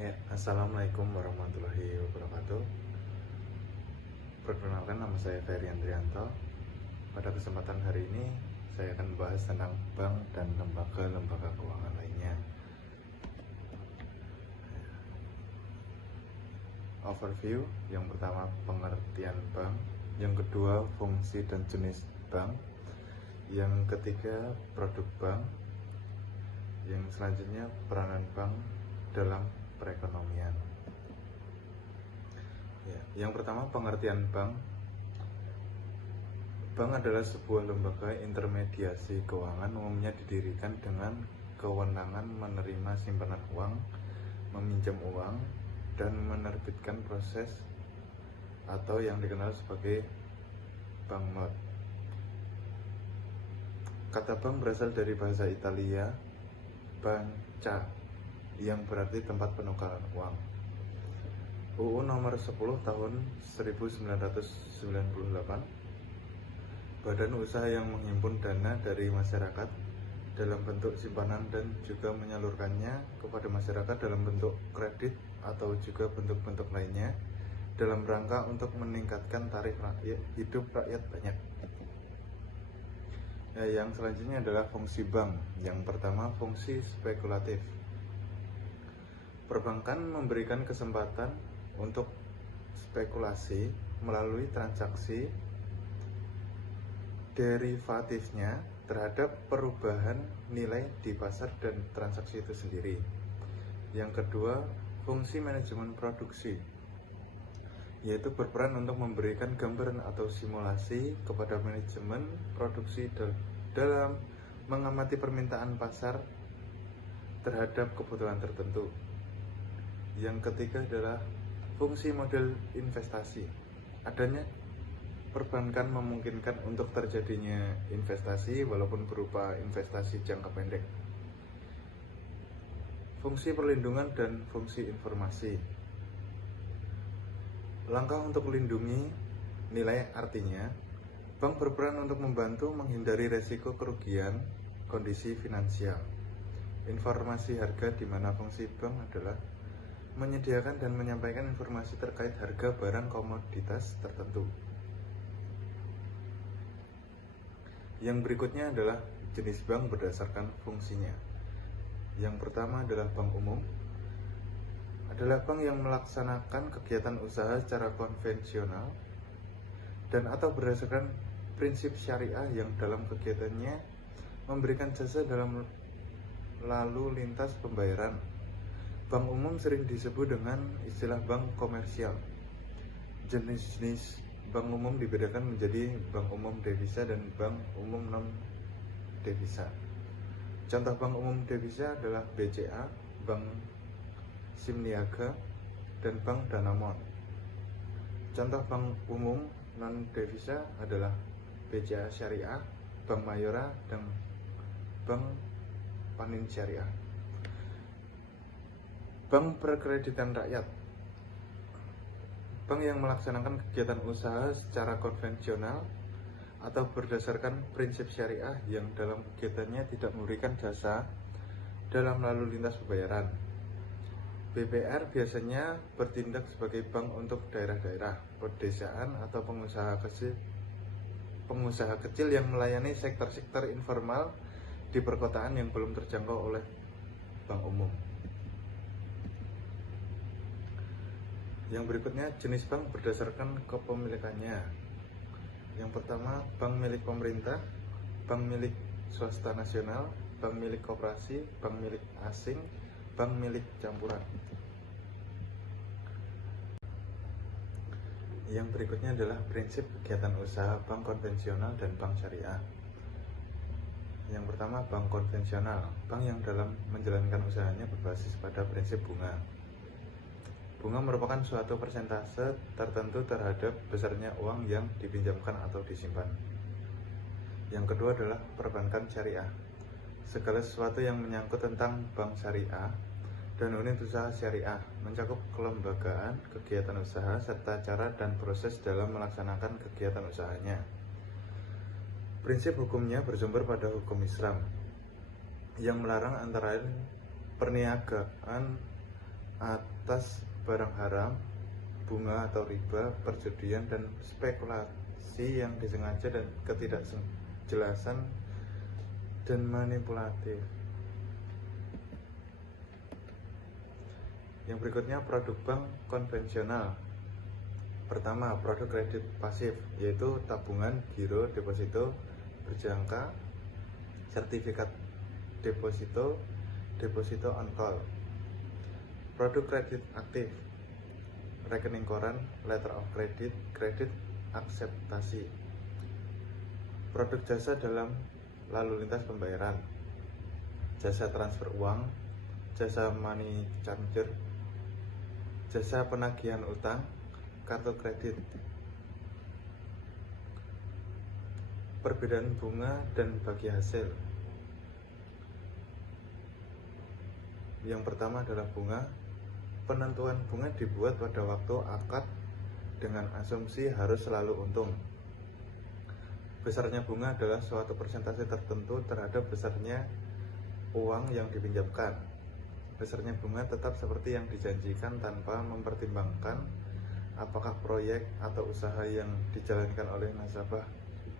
Ya, Assalamualaikum warahmatullahi wabarakatuh. Perkenalkan, nama saya Ferry Andrianto. Pada kesempatan hari ini, saya akan membahas tentang bank dan lembaga-lembaga keuangan lainnya. Overview, yang pertama pengertian bank, yang kedua fungsi dan jenis bank, yang ketiga produk bank, yang selanjutnya peranan bank dalam perekonomian. Yang pertama, pengertian bank. Bank adalah sebuah lembaga intermediasi keuangan, umumnya didirikan dengan kewenangan menerima simpanan uang, meminjam uang, dan menerbitkan proses atau yang dikenal sebagai banknot. Kata bank berasal dari bahasa Italia banca, yang berarti tempat penukaran uang. UU nomor 10 tahun 1998, badan usaha yang menghimpun dana dari masyarakat dalam bentuk simpanan dan juga menyalurkannya kepada masyarakat dalam bentuk kredit atau juga bentuk-bentuk lainnya dalam rangka untuk meningkatkan taraf hidup rakyat banyak. Yang selanjutnya adalah fungsi bank. Yang pertama, fungsi spekulatif. Perbankan memberikan kesempatan untuk spekulasi melalui transaksi derivatifnya terhadap perubahan nilai di pasar dan transaksi itu sendiri. Yang kedua, fungsi manajemen produksi, yaitu berperan untuk memberikan gambaran atau simulasi kepada manajemen produksi dalam mengamati permintaan pasar terhadap kebutuhan tertentu. Yang ketiga adalah fungsi model investasi. Adanya perbankan memungkinkan untuk terjadinya investasi walaupun berupa investasi jangka pendek. Fungsi perlindungan dan fungsi informasi. Langkah untuk melindungi nilai, artinya bank berperan untuk membantu menghindari resiko kerugian kondisi finansial. Informasi harga, di mana fungsi bank adalah menyediakan dan menyampaikan informasi terkait harga barang komoditas tertentu. Yang berikutnya adalah jenis bank berdasarkan fungsinya. Yang pertama adalah bank umum. Adalah bank yang melaksanakan kegiatan usaha secara konvensional dan atau berdasarkan prinsip syariah yang dalam kegiatannya memberikan jasa dalam lalu lintas pembayaran. Bank umum sering disebut dengan istilah bank komersial. Jenis-jenis bank umum dibedakan menjadi bank umum devisa dan bank umum non devisa. Contoh bank umum devisa adalah BCA, Bank Simniaga, dan Bank Danamon. Contoh bank umum non devisa adalah BCA Syariah, Bank Mayora, dan Bank Panin Syariah. Bank Perkreditan Rakyat, bank yang melaksanakan kegiatan usaha secara konvensional atau berdasarkan prinsip syariah yang dalam kegiatannya tidak memberikan jasa dalam lalu lintas pembayaran. BPR biasanya bertindak sebagai bank untuk daerah-daerah, pedesaan, atau pengusaha kecil yang melayani sektor-sektor informal di perkotaan yang belum terjangkau oleh bank umum. Yang berikutnya, jenis bank berdasarkan kepemilikannya. Yang pertama, bank milik pemerintah, bank milik swasta nasional, bank milik koperasi, bank milik asing, bank milik campuran. Yang berikutnya adalah prinsip kegiatan usaha bank konvensional dan bank syariah. Yang pertama, bank konvensional, bank yang dalam menjalankan usahanya berbasis pada prinsip bunga. Bunga merupakan suatu persentase tertentu terhadap besarnya uang yang dipinjamkan atau disimpan. Yang kedua adalah perbankan syariah. Segala sesuatu yang menyangkut tentang bank syariah dan unit usaha syariah, mencakup kelembagaan, kegiatan usaha, serta cara dan proses dalam melaksanakan kegiatan usahanya. Prinsip hukumnya bersumber pada hukum Islam yang melarang antara lain perniagaan atas barang haram, bunga atau riba, perjudian, dan spekulasi yang disengaja dan ketidakjelasan dan manipulatif. Yang berikutnya, produk bank konvensional. Pertama, produk kredit pasif, yaitu tabungan, giro, deposito berjangka, sertifikat deposito, deposito on call. Produk kredit aktif, rekening koran, letter of credit, kredit akseptasi. Produk jasa dalam lalu lintas pembayaran, jasa transfer uang, jasa money changer, jasa penagihan utang, kartu kredit. Perbedaan bunga dan bagi hasil. Yang pertama adalah bunga. Penentuan bunga dibuat pada waktu akad dengan asumsi harus selalu untung. Besarnya bunga adalah suatu persentase tertentu terhadap besarnya uang yang dipinjamkan. Besarnya bunga tetap seperti yang dijanjikan tanpa mempertimbangkan apakah proyek atau usaha yang dijalankan oleh nasabah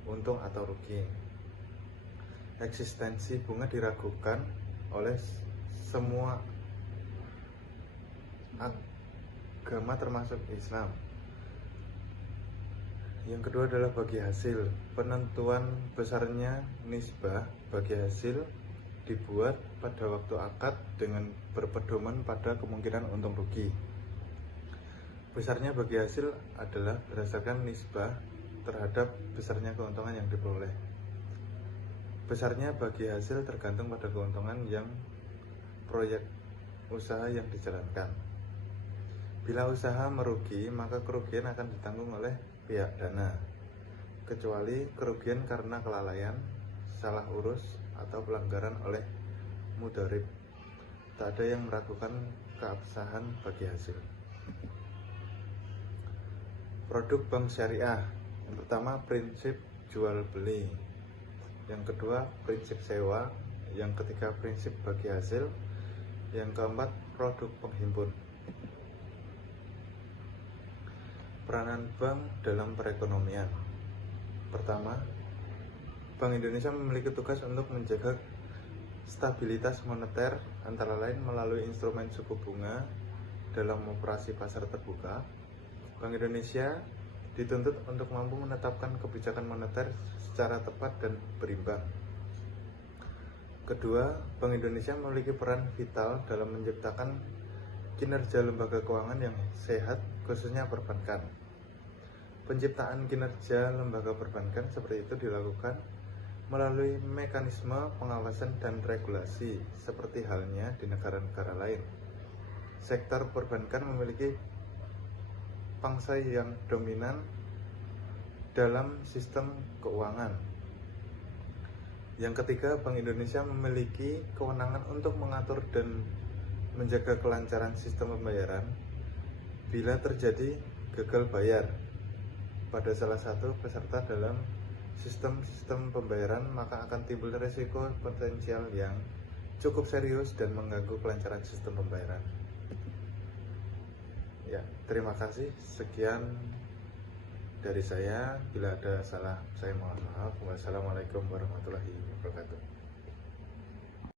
untung atau rugi. Eksistensi bunga diragukan oleh semua agama termasuk Islam. Yang kedua adalah bagi hasil. Penentuan besarnya nisbah bagi hasil dibuat pada waktu akad dengan berpedoman pada kemungkinan untung rugi. Besarnya bagi hasil adalah berdasarkan nisbah terhadap besarnya keuntungan yang diperoleh. Besarnya bagi hasil tergantung pada keuntungan yang proyek usaha yang dijalankan. Bila usaha merugi, maka kerugian akan ditanggung oleh pihak dana, kecuali kerugian karena kelalaian, salah urus, atau pelanggaran oleh mudharib. Tak ada yang meragukan keabsahan bagi hasil. Produk bank syariah. Yang pertama, prinsip jual beli. Yang kedua, prinsip sewa. Yang ketiga, prinsip bagi hasil. Yang keempat, produk penghimpun. Peranan bank dalam perekonomian. Pertama, Bank Indonesia memiliki tugas untuk menjaga stabilitas moneter, antara lain melalui instrumen suku bunga dalam operasi pasar terbuka. Bank Indonesia dituntut untuk mampu menetapkan kebijakan moneter secara tepat dan berimbang. Kedua, Bank Indonesia memiliki peran vital dalam menciptakan kinerja lembaga keuangan yang sehat, khususnya perbankan. Penciptaan kinerja lembaga perbankan seperti itu dilakukan melalui mekanisme pengawasan dan regulasi seperti halnya di negara-negara lain. Sektor perbankan memiliki pangsa yang dominan dalam sistem keuangan. Yang ketiga, Bank Indonesia memiliki kewenangan untuk mengatur dan menjaga kelancaran sistem pembayaran bila terjadi gagal bayar pada salah satu peserta dalam sistem pembayaran, maka akan timbul risiko potensial yang cukup serius dan mengganggu kelancaran sistem pembayaran. Ya, terima kasih. Sekian dari saya. Bila ada salah, saya mohon maaf. Wassalamualaikum warahmatullahi wabarakatuh.